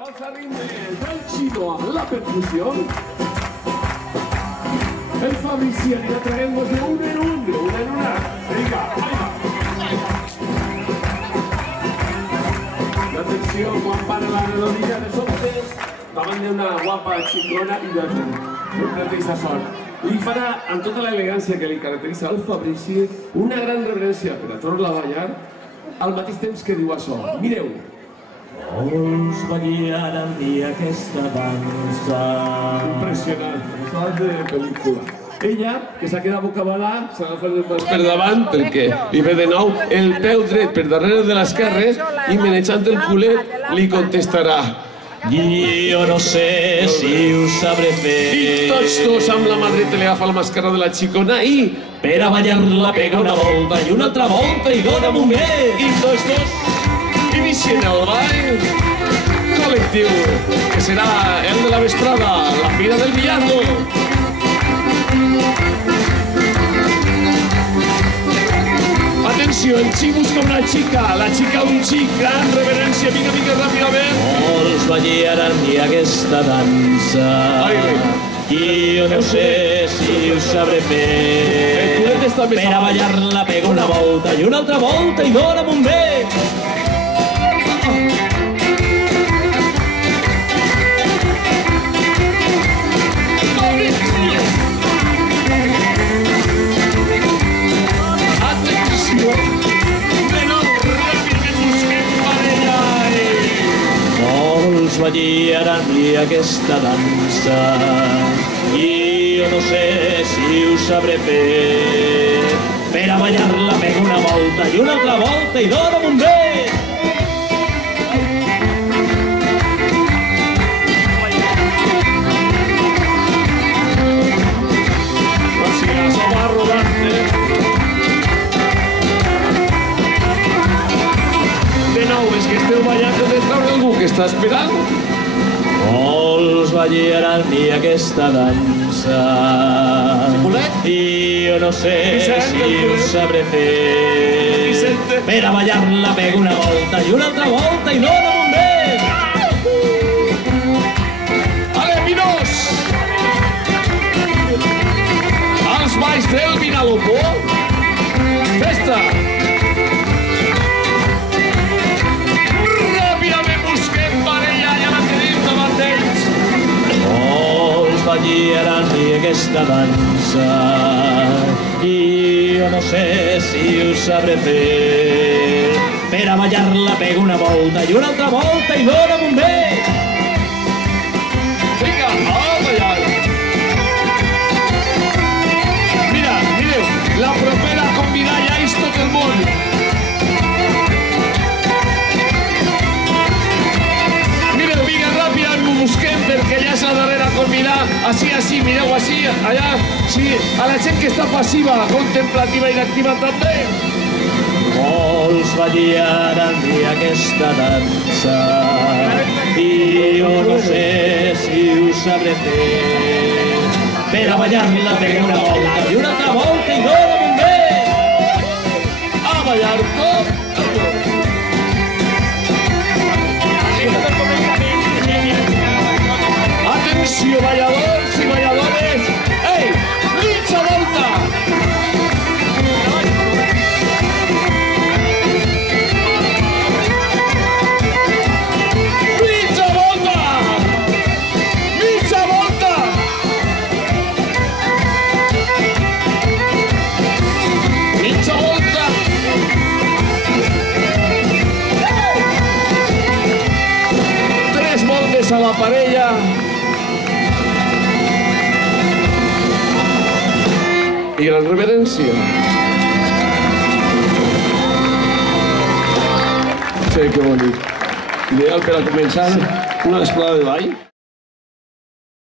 Calzarín del chino a la percusión. El Fabricián y la traemos de una en una. Venga, ahí va. La atención, Juan para la melodía de Soptes, davant d'una guapa xicona i de caracteritza sol. Li farà, amb tota l'elegància que li caracteritza al Fabrici, una gran reverència per a tornar a ballar, al mateix temps que diu això. Mireu. Vols ballar al dia aquesta dansa. Impressionant, això és de pel·lícula. Ella, que s'ha quedat bocabadà, s'ha agafat el pas per davant perquè li ve de nou el peu dret per darrere de l'esquerre i menejant el culet li contestarà. Jo no sé si ho sabré fer. I tots dos amb la mà dreta li agafa la mà esquerra de la xicona i per a ballar-la pega una volta i una altra volta i dóna'm un mes. I tots dos inicien el ball col·lectiu, que serà el de la vesprada, la fira del Villardo. Atenció, el xic busca una xica, la xica un xic, gran reverència, vinga, ràpidament. Vols ballar amb mi aquesta dansa. Jo no sé si ho sabré fer. Per a ballar-la pega una volta i una altra volta i dóna'm un mes. Ballar amb mi aquesta dansa. Jo no sé si ho sabré fer. Per a ballar-la pega una volta i una altra volta i dóna'm un mes. De nou, és que esteu ballant de treure algú que està esperant. Vols ballar amb mi aquesta dansa. Jo no sé si ho sabré fer. Per a ballar-la pega una volta i una altra volta i dóna'm un mes. Ale, miros! Els balls del Vinalopó. Festa! Ballar amb mi aquesta dansa. Jo no sé si ho sabré fer. Per a ballar-la pega una volta i una altra volta i dóna'm un mes. Vinga, a ballar! Mireu, la propera convidada ja és tot el món. Mireu, vinga, ràpid, m'ho busquem perquè ja és la darrera convidada. Així, mireu, així, allà, sí, a la gent que està passiva, contemplativa i inactiva també. Vols ballar amb mi aquesta dansa. Jo no sé si ho sabré fer. Per a ballar-la pega una volta i una altra volta i dóna'm un mes. A ballar tot. Atenció, balladors i balladores. Ei, mitja volta. Mitja volta. Mitja volta. Mitja volta. Tres voltes a la parella. I gran reverència. Sí, que bonic. Ideal per a començar una esplada de ball.